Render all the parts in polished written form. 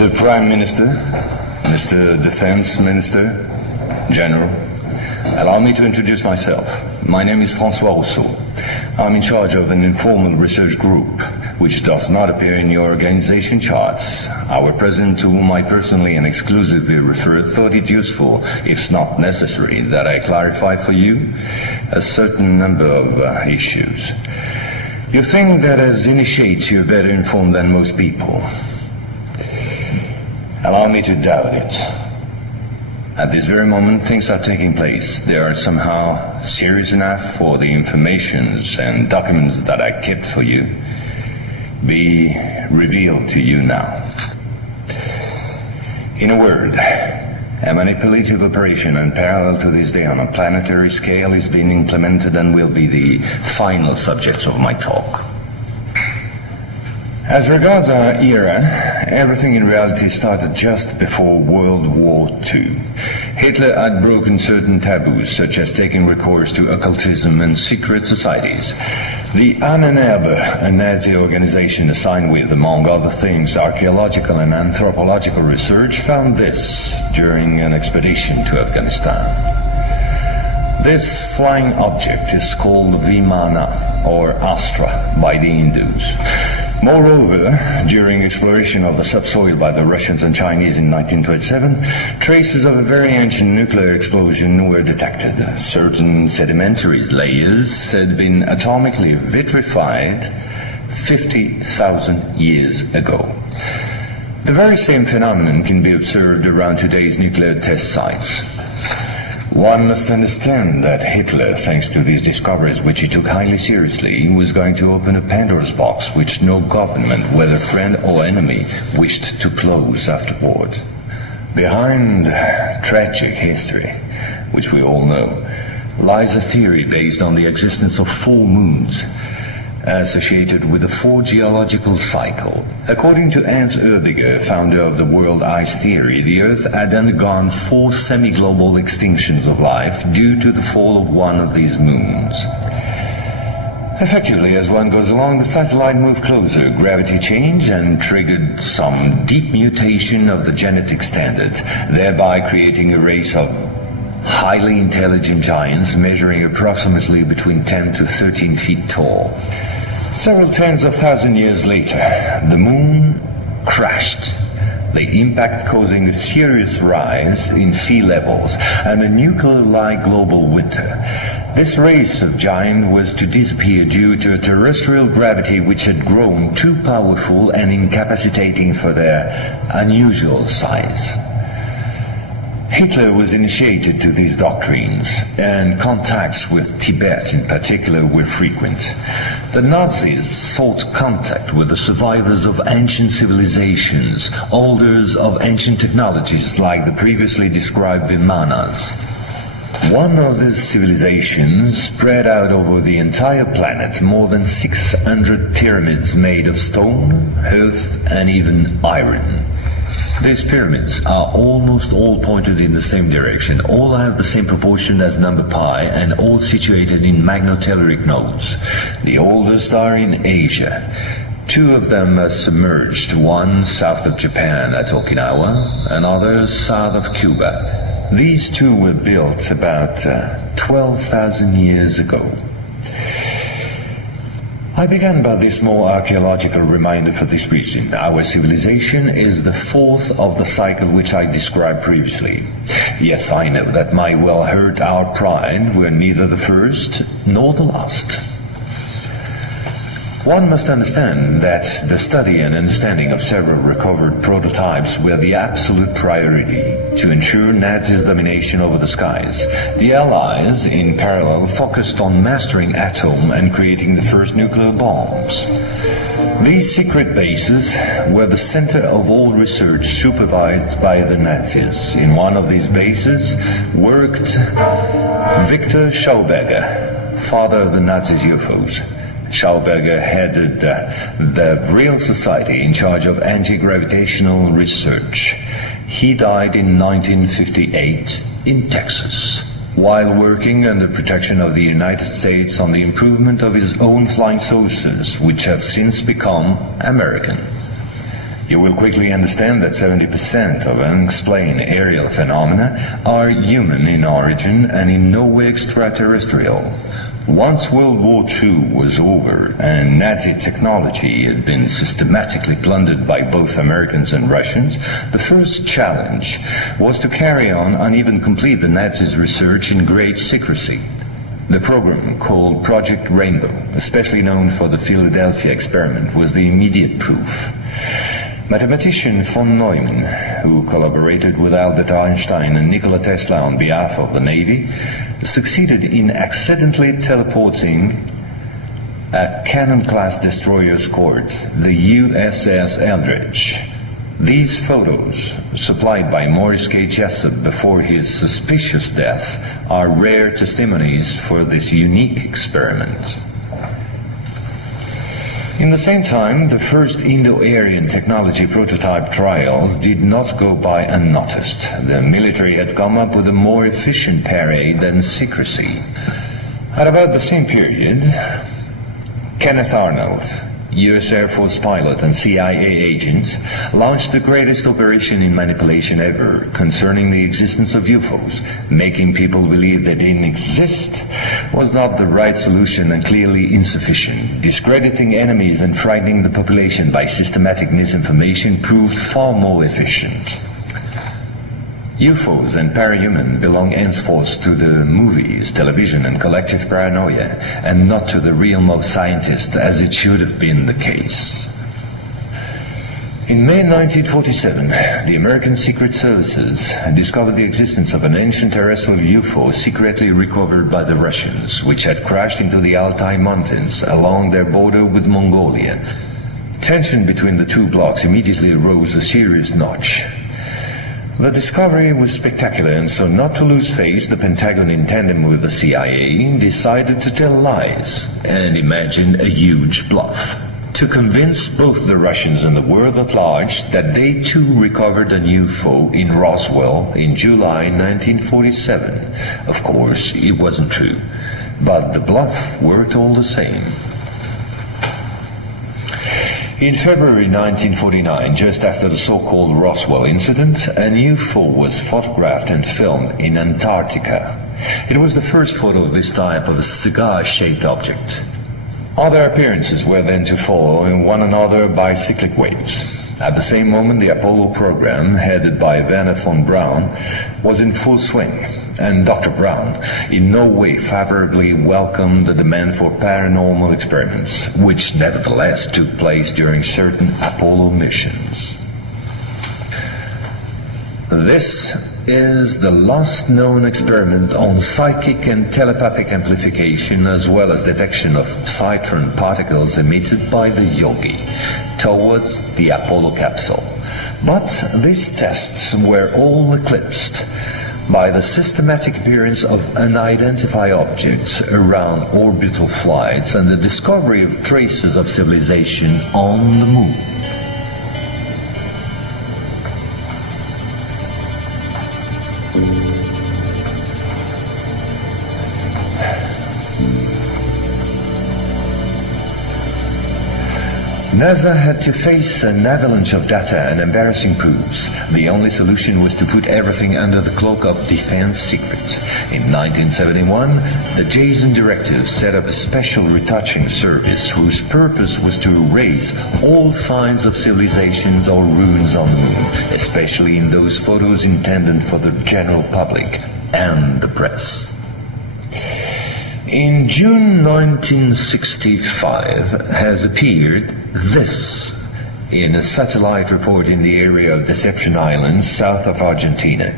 Mr. Prime Minister, Mr. Defense Minister, General, allow me to introduce myself. My name is François Rousseau. I'm in charge of an informal research group, which does not appear in your organization charts. Our president, to whom I personally and exclusively refer, thought it useful, if not necessary, that I clarify for you a certain number of issues. You think that as initiates you're better informed than most people. Allow me to doubt it. At this very moment, things are taking place. They are somehow serious enough for the informations and documents that I kept for you be revealed to you now. In a word, a manipulative operation unparalleled to this day on a planetary scale is being implemented and will be the final subject of my talk. As regards our era, everything in reality started just before World War II. Hitler had broken certain taboos, such as taking recourse to occultism and secret societies. The Ahnenerbe, a Nazi organization assigned with, among other things, archaeological and anthropological research, found this during an expedition to Afghanistan. This flying object is called Vimana, or Astra, by the Hindus. Moreover, during exploration of the subsoil by the Russians and Chinese in 1927, traces of a very ancient nuclear explosion were detected. Certain sedimentary layers had been atomically vitrified 50,000 years ago. The very same phenomenon can be observed around today's nuclear test sites. One must understand that Hitler, thanks to these discoveries, which he took highly seriously, was going to open a Pandora's box which no government, whether friend or enemy, wished to close afterward. Behind tragic history, which we all know, lies a theory based on the existence of full moons, associated with the four geological cycle. According to Hans Erbiger, founder of the world ice theory, the Earth had undergone 4 semi-global extinctions of life due to the fall of one of these moons. Effectively, as one goes along, the satellite moved closer, gravity changed and triggered some deep mutation of the genetic standard, thereby creating a race of highly intelligent giants measuring approximately between 10 to 13 feet tall. Several tens of thousands of years later, the moon crashed, the impact causing a serious rise in sea levels and a nuclear-like global winter. This race of giants was to disappear due to a terrestrial gravity which had grown too powerful and incapacitating for their unusual size. Hitler was initiated to these doctrines, and contacts with Tibet in particular were frequent. The Nazis sought contact with the survivors of ancient civilizations, holders of ancient technologies like the previously described Vimanas. One of these civilizations spread out over the entire planet more than 600 pyramids made of stone, earth, and even iron. These pyramids are almost all pointed in the same direction, all have the same proportion as number pi, and all situated in magnetotelluric nodes. The oldest are in Asia. 2 of them are submerged, one south of Japan at Okinawa, another south of Cuba. These 2 were built about 12,000 years ago. I began by this more archaeological reminder for this reason. Our civilization is the 4th of the cycle which I described previously. Yes, I know that might well hurt our pride. We're neither the first nor the last. One must understand that the study and understanding of several recovered prototypes were the absolute priority to ensure Nazis' domination over the skies. The Allies, in parallel, focused on mastering atom and creating the first nuclear bombs. These secret bases were the center of all research supervised by the Nazis. In one of these bases worked Victor Schauberger, father of the Nazis' UFOs. Schauberger headed the Vril Society in charge of anti-gravitational research. He died in 1958 in Texas, while working under protection of the United States on the improvement of his own flying saucers, which have since become American. You will quickly understand that 70% of unexplained aerial phenomena are human in origin and in no way extraterrestrial. Once World War II was over and Nazi technology had been systematically plundered by both Americans and Russians, the first challenge was to carry on and even complete the Nazis' research in great secrecy. The program, called Project Rainbow, especially known for the Philadelphia experiment, was the immediate proof. Mathematician von Neumann, who collaborated with Albert Einstein and Nikola Tesla on behalf of the Navy, succeeded in accidentally teleporting a Cannon-class destroyer escort, the USS Eldridge. These photos, supplied by Morris K. Jessup before his suspicious death, are rare testimonies for this unique experiment. In the same time, the first Indo-Aryan technology prototype trials did not go by unnoticed. The military had come up with a more efficient parade than secrecy. At about the same period, Kenneth Arnold, U.S. Air Force pilot and CIA agent, launched the greatest operation in manipulation ever concerning the existence of UFOs. Making people believe they didn't exist was not the right solution and clearly insufficient. Discrediting enemies and frightening the population by systematic misinformation proved far more efficient. UFOs and parahuman belong henceforth to the movies, television, and collective paranoia, and not to the realm of scientists, as it should have been the case. In May 1947, the American Secret Services discovered the existence of an ancient terrestrial UFO secretly recovered by the Russians, which had crashed into the Altai Mountains along their border with Mongolia. Tension between the two blocs immediately rose a serious notch. The discovery was spectacular, and so not to lose face, the Pentagon, in tandem with the CIA, decided to tell lies and imagine a huge bluff to convince both the Russians and the world at large that they too recovered a UFO in Roswell in July 1947. Of course, it wasn't true, but the bluff worked all the same. In February 1949, just after the so-called Roswell incident, an UFO was photographed and filmed in Antarctica. It was the first photo of this type of a cigar-shaped object. Other appearances were then to follow in one another by cyclic waves. At the same moment, the Apollo program, headed by Werner von Braun, was in full swing, and Dr. Braun in no way favorably welcomed the demand for paranormal experiments, which nevertheless took place during certain Apollo missions. This is the last known experiment on psychic and telepathic amplification, as well as detection of citron particles emitted by the Yogi towards the Apollo capsule. But these tests were all eclipsed by the systematic appearance of unidentified objects around orbital flights and the discovery of traces of civilization on the moon. NASA had to face an avalanche of data and embarrassing proofs. The only solution was to put everything under the cloak of defense secret. In 1971, the Jason Directive set up a special retouching service whose purpose was to erase all signs of civilizations or ruins on the moon, especially in those photos intended for the general public and the press. In June 1965 has appeared this in a satellite report in the area of Deception Island, south of Argentina.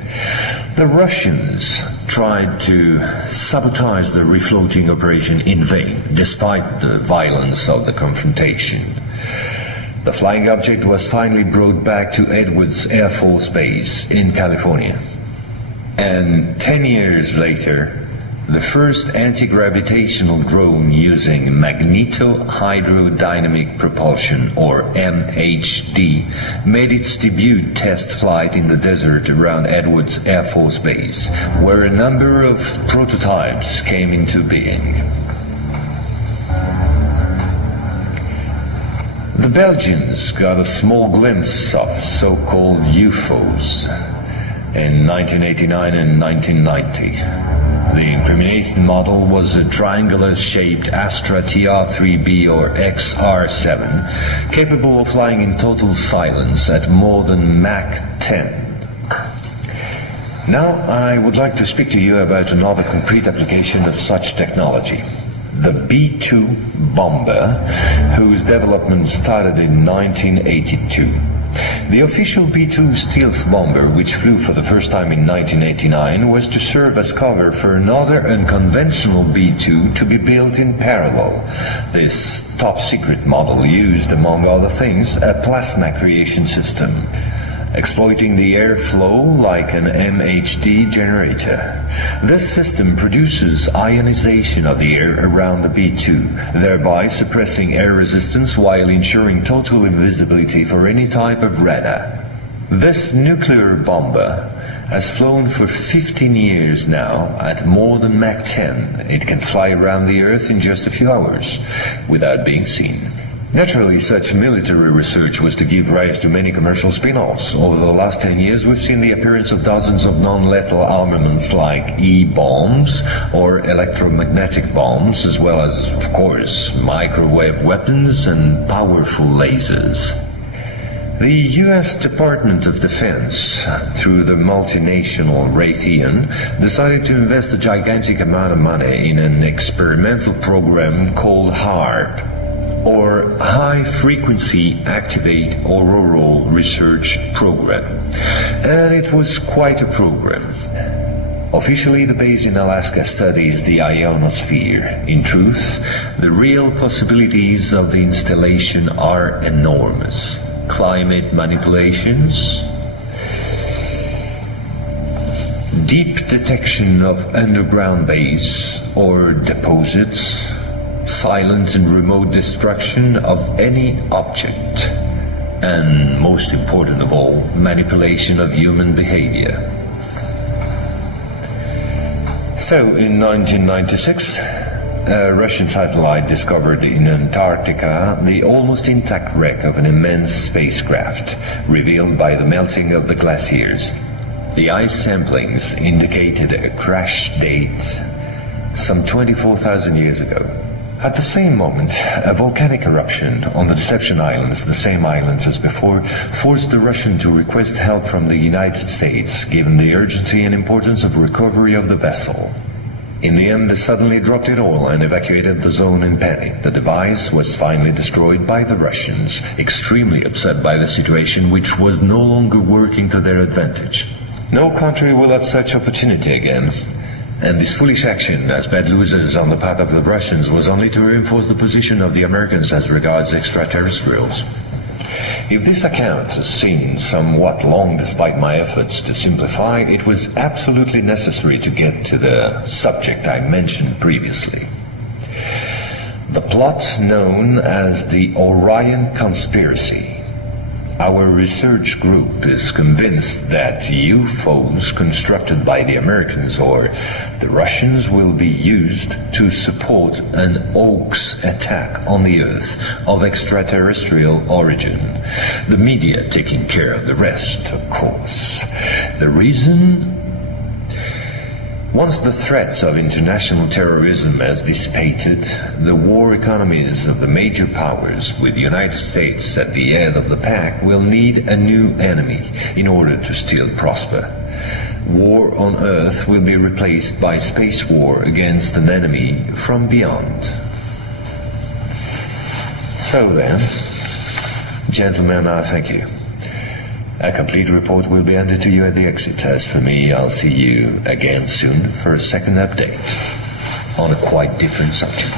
The Russians tried to sabotage the refloating operation in vain, despite the violence of the confrontation. The flying object was finally brought back to Edwards Air Force Base in California. And 10 years later, the first anti-gravitational drone using magneto-hydrodynamic propulsion, or MHD, made its debut test flight in the desert around Edwards Air Force Base, where a number of prototypes came into being. The Belgians got a small glimpse of so-called UFOs in 1989 and 1990. The incriminated model was a triangular-shaped Astra TR-3B or XR-7, capable of flying in total silence at more than Mach 10. Now, I would like to speak to you about another concrete application of such technology. The B-2 bomber, whose development started in 1982. The official B-2 stealth bomber, which flew for the first time in 1989, was to serve as cover for another unconventional B-2 to be built in parallel. This top-secret model used, among other things, a plasma creation system, exploiting the airflow like an MHD generator. This system produces ionization of the air around the B-2, thereby suppressing air resistance while ensuring total invisibility for any type of radar. This nuclear bomber has flown for 15 years now at more than Mach 10. It can fly around the Earth in just a few hours without being seen. Naturally, such military research was to give rise to many commercial spin-offs. Over the last 10 years, we've seen the appearance of dozens of non-lethal armaments like E-bombs or electromagnetic bombs, as well as, of course, microwave weapons and powerful lasers. The U.S. Department of Defense, through the multinational Raytheon, decided to invest a gigantic amount of money in an experimental program called HAARP, or High Frequency Activate Auroral Research Program. And it was quite a program. Officially, the base in Alaska studies the ionosphere. In truth, the real possibilities of the installation are enormous. Climate manipulations, deep detection of underground base or deposits, silent and remote destruction of any object, and most important of all, manipulation of human behavior. So, in 1996, a Russian satellite discovered in Antarctica the almost intact wreck of an immense spacecraft, revealed by the melting of the glaciers. The ice samplings indicated a crash date some 24,000 years ago. At the same moment, a volcanic eruption on the Deception Islands, the same islands as before, forced the Russian to request help from the United States, given the urgency and importance of recovery of the vessel. In the end, they suddenly dropped it all and evacuated the zone in panic. The device was finally destroyed by the Russians, extremely upset by the situation, which was no longer working to their advantage. No country will have such opportunity again. And this foolish action, as bad losers on the part of the Russians, was only to reinforce the position of the Americans as regards extraterrestrials. If this account seemed somewhat long despite my efforts to simplify, it was absolutely necessary to get to the subject I mentioned previously. The plot known as the Orion Conspiracy. Our research group is convinced that UFOs constructed by the Americans or the Russians will be used to support an hoax attack on the Earth of extraterrestrial origin. The media taking care of the rest, of course. The reason? Once the threats of international terrorism has dissipated, the war economies of the major powers, with the United States at the head of the pack, will need a new enemy in order to still prosper. War on Earth will be replaced by space war against an enemy from beyond. So then, gentlemen, I thank you. A complete report will be handed to you at the exit. As for me, I'll see you again soon for a second update on a quite different subject.